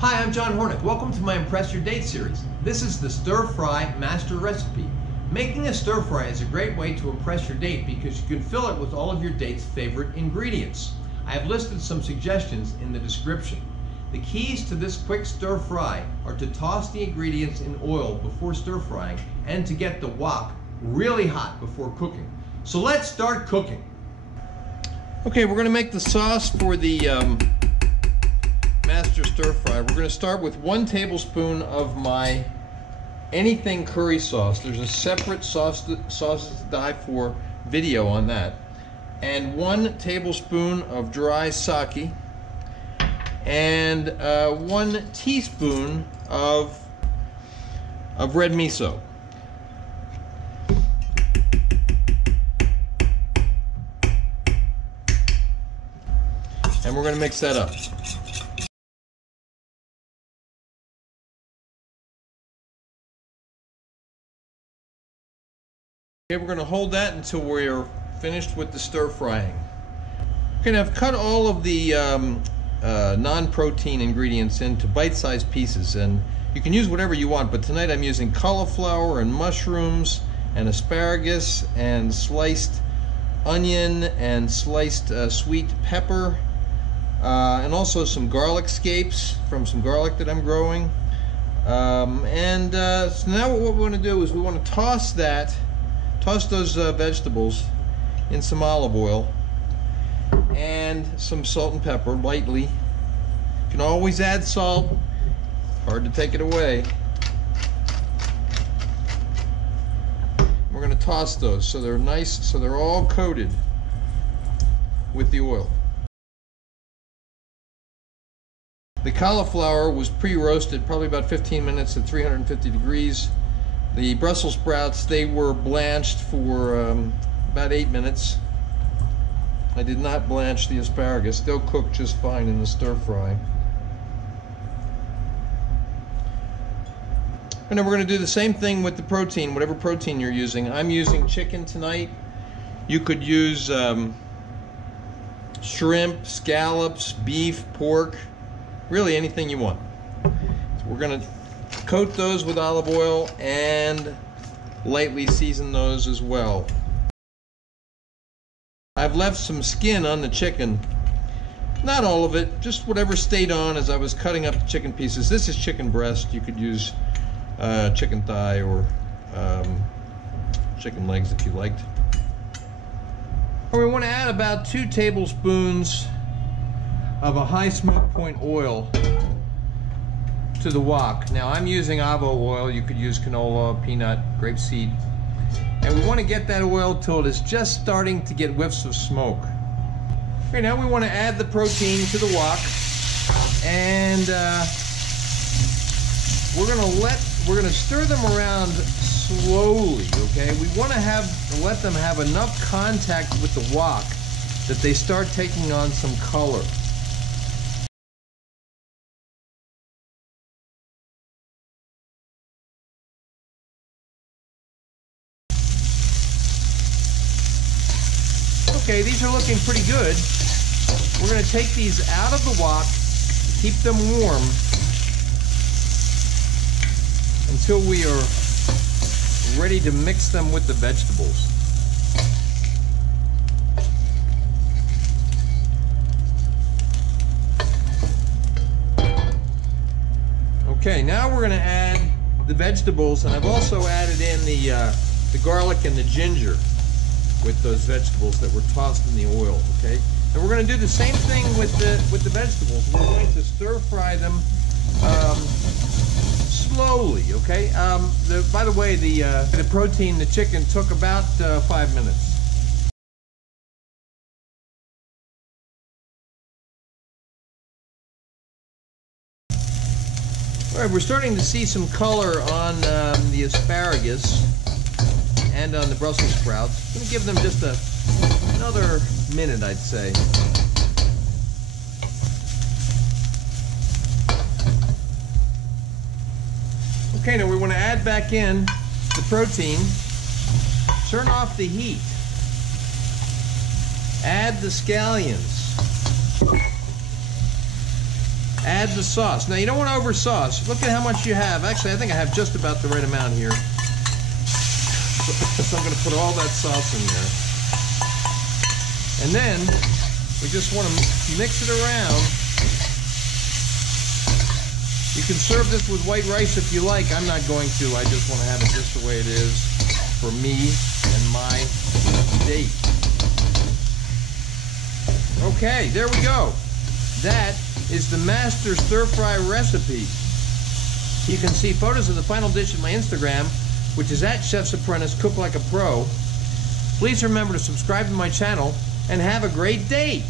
Hi, I'm John Hornick. Welcome to my Impress Your Date series. This is the Stir Fry Master Recipe. Making a stir fry is a great way to impress your date because you can fill it with all of your date's favorite ingredients. I have listed some suggestions in the description. The keys to this quick stir fry are to toss the ingredients in oil before stir frying and to get the wok really hot before cooking. So let's start cooking. Okay, we're going to make the sauce for the Master Stir Fry. We're going to start with 1 tablespoon of my anything curry sauce. There's a separate sauces to die for video on that. And 1 tablespoon of dry sake. And 1 teaspoon of red miso. And we're going to mix that up. Okay, we're going to hold that until we're finished with the stir frying. Okay, now I've cut all of the non-protein ingredients into bite-sized pieces, and you can use whatever you want, but tonight I'm using cauliflower and mushrooms and asparagus and sliced onion and sliced sweet pepper and also some garlic scapes from some garlic that I'm growing. So now what we want to do is we want to toss those vegetables in some olive oil and some salt and pepper lightly. You can always add salt, hard to take it away. We're going to toss those so they're nice, so they're all coated with the oil. The cauliflower was pre-roasted, probably about 15 minutes at 350 degrees. The Brussels sprouts, they were blanched for about 8 minutes. I did not blanch the asparagus. They'll cook just fine in the stir fry. And then we're going to do the same thing with the protein, whatever protein you're using. I'm using chicken tonight. You could use shrimp, scallops, beef, pork, really anything you want. So we're going to coat those with olive oil and lightly season those as well. I've left some skin on the chicken. Not all of it, just whatever stayed on as I was cutting up the chicken pieces. This is chicken breast. You could use chicken thigh or chicken legs if you liked. And we want to add about 2 tablespoons of a high smoke point oil to the wok. Now I'm using avo oil. You could use canola, peanut, grapeseed. And we want to get that oil till it is just starting to get whiffs of smoke. Okay, now we want to add the protein to the wok, and we're gonna stir them around slowly. Okay, we want to let them have enough contact with the wok that they start taking on some color. Okay, these are looking pretty good. We're going to take these out of the wok, keep them warm until we are ready to mix them with the vegetables. Okay, now we're going to add the vegetables, and I've also added in the garlic and the ginger with those vegetables that were tossed in the oil. Okay, and we're going to do the same thing with the vegetables. We're going to stir fry them slowly. Okay. By the way, the protein, the chicken, took about 5 minutes. All right, we're starting to see some color on the asparagus and on the Brussels sprouts. I'm going to give them just another minute, I'd say. Okay, now we want to add back in the protein. Turn off the heat. Add the scallions. add the sauce. Now you don't want to over sauce. Look at how much you have. Actually, I think I have just about the right amount here. So I'm going to put all that sauce in there. And then we just want to mix it around. You can serve this with white rice if you like. I'm not going to. I just want to have it just the way it is for me and my date. Okay, there we go. That is the master stir-fry recipe. You can see photos of the final dish at my Instagram, which is at Chef's Apprentice, Cook Like a Pro. Please remember to subscribe to my channel and have a great day.